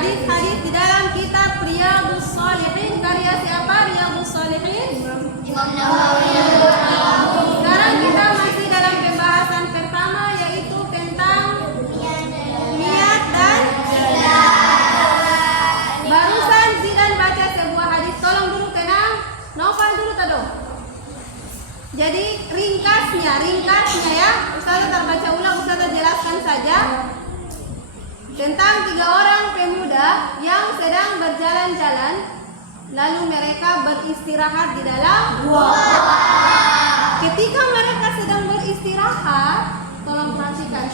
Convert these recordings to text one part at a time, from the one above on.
hadis-hadis di dalam kitab Riyadhus Shalihin. Karya siapa Riyadhus Shalihin? Imam Nawawi. Sekarang kita masih dalam pembahasan pertama, yaitu tentang niat dan barusan Zidan baca sebuah hadis. Tolong dulu tenang, Novan dulu tado. Jadi ringkasnya ya, Ustazah terbaca ulang, Ustazah jelaskan saja tentang 3 orang pemuda yang sedang berjalan-jalan, lalu mereka beristirahat di dalam gua. Ketika mereka sedang beristirahat, tolong perhatikan,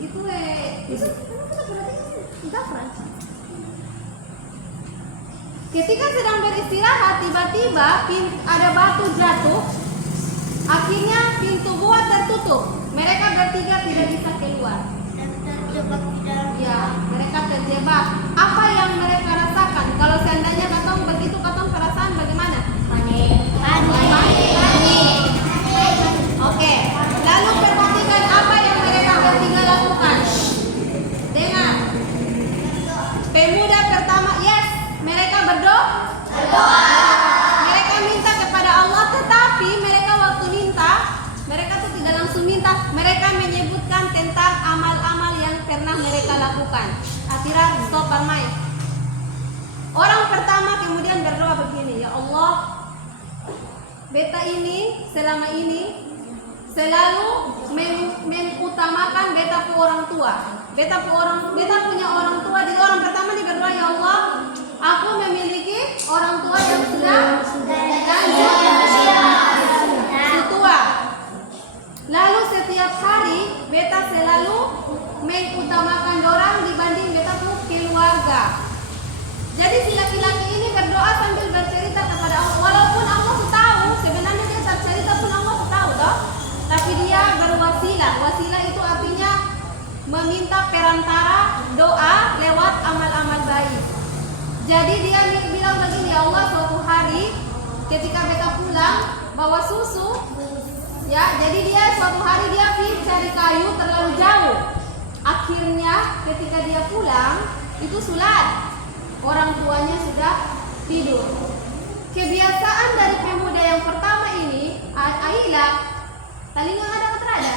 itu ketika sedang beristirahat, tiba-tiba ada batu jatuh. Akhirnya pintu gua tertutup. Mereka bertiga tidak bisa keluar. Ya, mereka terjebak. Apa yang mereka rasakan? Kalau seandainya katong begitu, katong perasaan bagaimana? Panik. Oke. Lalu perhatikan apa yang mereka bertiga lakukan. Dengar. Pemuda pertama, yes, mereka berdoa. Mereka minta kepada Allah, tetapi mereka waktu minta, mereka tuh tidak langsung minta. Mereka menyebutkan tentang amal-amal yang pernah mereka lakukan. Akhirnya stop bermain. Orang pertama kemudian berdoa begini, ya Allah, beta ini selama ini selalu mengutamakan beta orang tua. Beta punya orang tua. Jadi orang pertama dia berdoa, ya Allah, aku memiliki orang tua yang sudah tua. Lalu setiap hari beta selalu mengutamakan dorang dibanding beta tuh keluarga. Jadi si laki-laki ini berdoa sambil bercerita kepada Allah. Walaupun Allah tahu, sebenarnya dia bercerita pun Allah tahu toh. Tapi dia berwasilah. Wasilah itu artinya meminta perantara doa lewat amal-amal baik. Jadi dia bilang begini, ya Allah, suatu hari ketika beta pulang bawa susu, ya, jadi dia suatu hari dia pergi cari kayu terlalu jauh. Akhirnya ketika dia pulang itu sulat, orang tuanya sudah tidur. Kebiasaan dari pemuda yang pertama ini, Ailah, talingang ada keterada.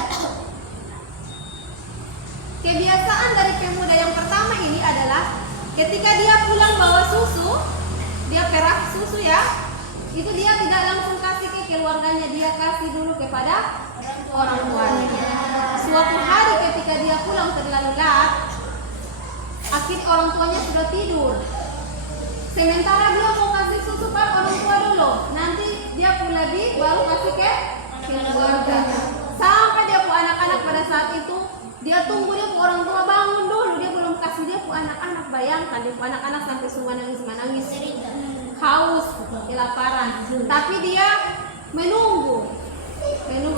Kebiasaan dari pemuda yang pertama ini adalah ketika dia pulang bawa susu, dia perak susu ya, itu dia tidak langsung kasih ke keluarganya, dia kasih dulu kepada orang tuanya. Suatu hari ketika dia pulang terlalu lat, akhirnya orang tuanya sudah tidur. Sementara dia mau kasih susu ke orang tua dulu, nanti dia pun lebih baru kasih ke keluarga. Sampai dia pun anak-anak pada saat itu dia tunggu dia pun orang tua bangun dulu, dia belum kasih dia pun anak-anak. Bayangkan dia pun anak-anak sampai semua nangis, haus, kelaparan. Tapi dia menunggu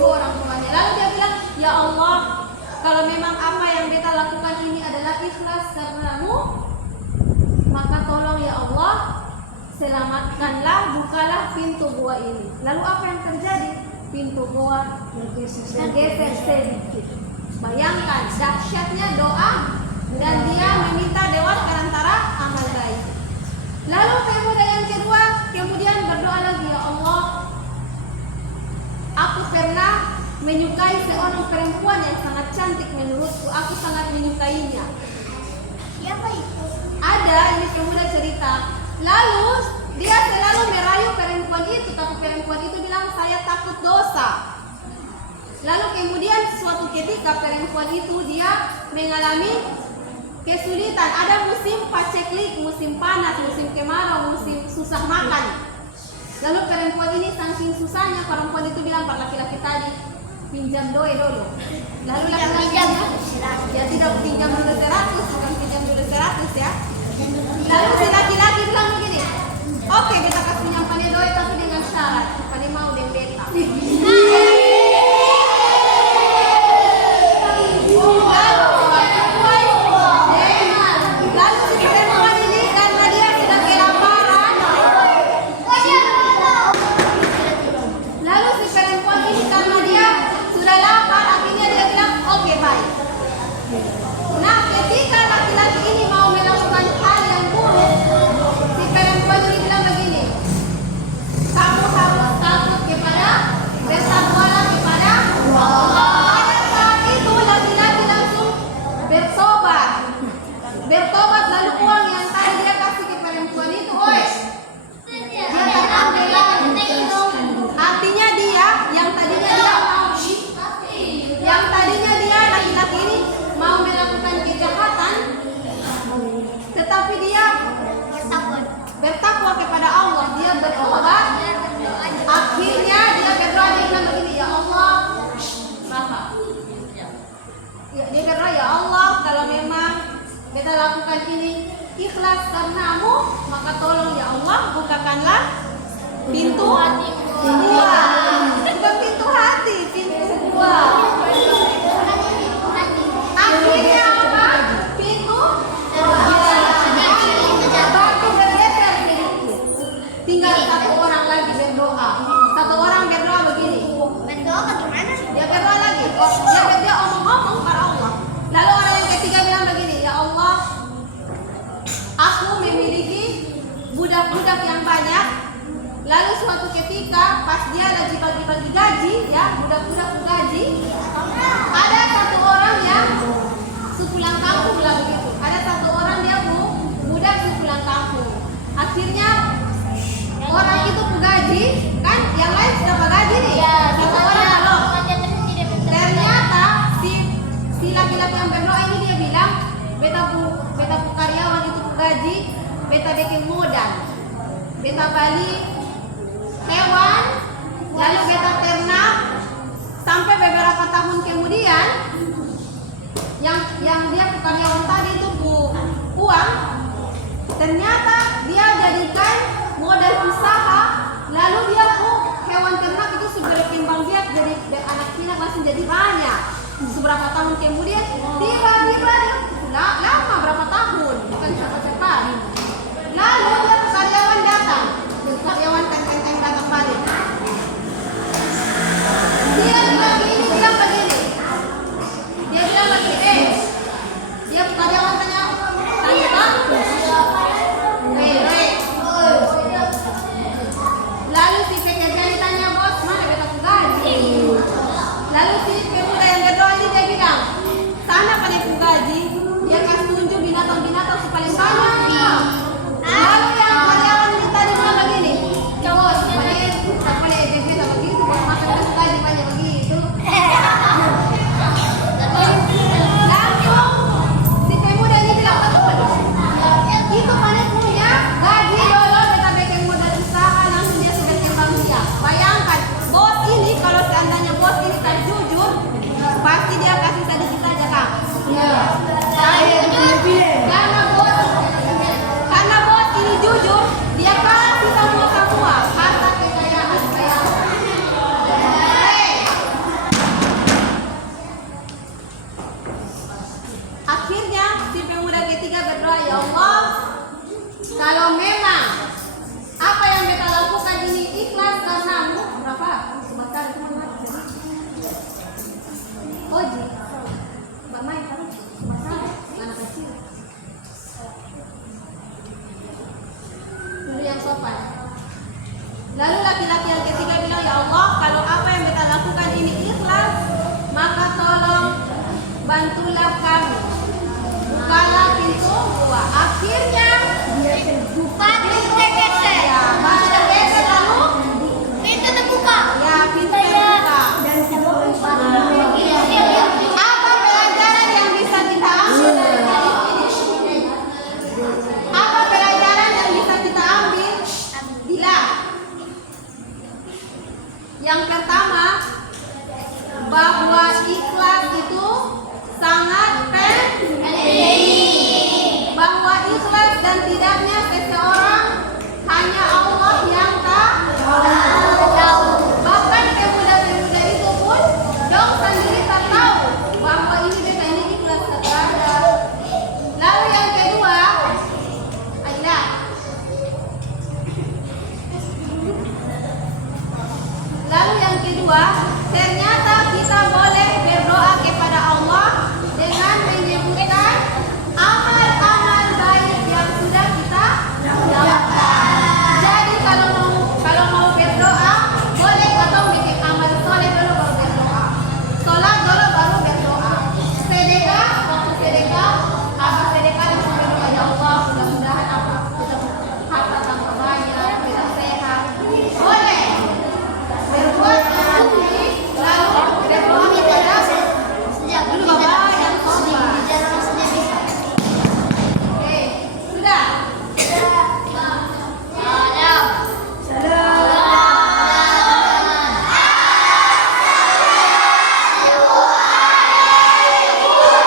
orang tuanya. Lalu dia bilang, ya Allah, kalau memang apa yang beta lakukan ini adalah ikhlas karenamu, maka tolong ya Allah, selamatkanlah, bukalah pintu gua ini. Lalu apa yang terjadi? Pintu gua bergeser sedikit. Bayangkan dahsyatnya doa, dan dia meminta lewat perantara amal baik. Lalu pemuda yang kedua kemudian berdoa lagi, ya Allah, aku pernah menyukai seorang perempuan yang sangat cantik menurutku, aku sangat menyukainya. Siapa itu? Ada, ini pemuda cerita. Lalu dia selalu merayu perempuan itu, tapi perempuan itu bilang, saya takut dosa. Lalu kemudian suatu ketika perempuan itu dia mengalami kesulitan. Ada musim paceklik, musim panas, musim kemarau, musim susah makan. Lalu perempuan ini saking susahnya, perempuan itu bilang pada laki-laki tadi, pinjam dulu. Lalu laki-lakinya, ya tidak pinjam dulu 100, bukan pinjam dulu 100 ya. Lalu si laki-laki bilang begini, oke, beta kasih pinjam pane doi, tapi dengan syarat pane mau dan beta. Nah, ketika laki-laki ini ikhlas karenamu, maka tolong ya Allah bukakanlah pintu gua. Bukan pintu hati, pintu gua. Akhirnya apa? Pintu batu bergeser sedikit. Tinggal satu orang lagi berdoa. Satu orang berdoa begini. Berdoa bagaimana? Dia berdoa lagi. Dia omong-omong kepada Allah. Lalu orang yang ketiga bilang begini, ya Allah, aku memiliki budak-budak yang banyak. Lalu suatu ketika pas dia lagi bagi-bagi gaji, ya budak-budak gaji, ada satu orang yang sepulang kampung lah begitu. Ada satu orang dia budak sepulang kampung. Akhirnya orang itu gaji, kan yang lain sudah gaji nih. Satu orang loh. Ternyata si laki-laki yang berdoa ini dia bilang, beta pu karyawan itu gaji, beta bikin modal, beta bali hewan, lalu beta ternak, sampai beberapa tahun kemudian yang dia karyawan tadi itu uang, ternyata dia jadikan modal usaha, lalu dia hewan ternak itu sudah berkembang biak jadi beranak pinak langsung jadi banyak. Seberapa tahun kemudian tiba-tiba lama berapa tahun, bukan cepat-cepat. Lalu dia karyawan datang, karyawan teng-teng datang balik. Dia bilang begini. Dia bilang begini, dia karyawan tanya lalu si pekerja ditanya, bos, mana beta gaji? Lalu si pemuda yang berdoa ini dia bilang, sana pada gaji, dia kasih tunjuk binatang-binatang supaya banyak. Lalu yang karyawan ini tadi bilang begini, bos, supaya ejek beta begitu, bos, masa beta gaji banyak begitu. Langsung si pemuda ini bilang, betul, itu mana punya gaji dulu, beta bikin modal usaha, langsung dia sudah kembang biak. Bayangkan, bos ini kalau seandainya bos ini tak jujur, pasti dia kasih sedikit saja, Kang. Karena bos ini jujur, dia kasih semua harta kekayaan. Akhirnya si pemuda ketiga berdoa, ya Allah, kalau memang apa yang beta lakukan ini ikhlas karenamu, berapa? Sebentar teman-teman. Oji, Mbak Mai, anak kecil. Dulu yang sopan. Lalu laki-laki yang ketiga bilang, ya Allah, kalau apa yang beta lakukan ini ikhlas, maka tolong bantulah kami. Bukalah pintu gua. Akhirnya Batu tergeser. ya, batu tergeser lalu Pintu terbuka. ya pintu terbuka. Apa pelajaran yang bisa kita ambil dari hadis ini? Apa pelajaran yang bisa kita ambil? Bila yang pertama, bahwa ikhlas itu sangat penting. Bahwa ikhlas dan tidaknya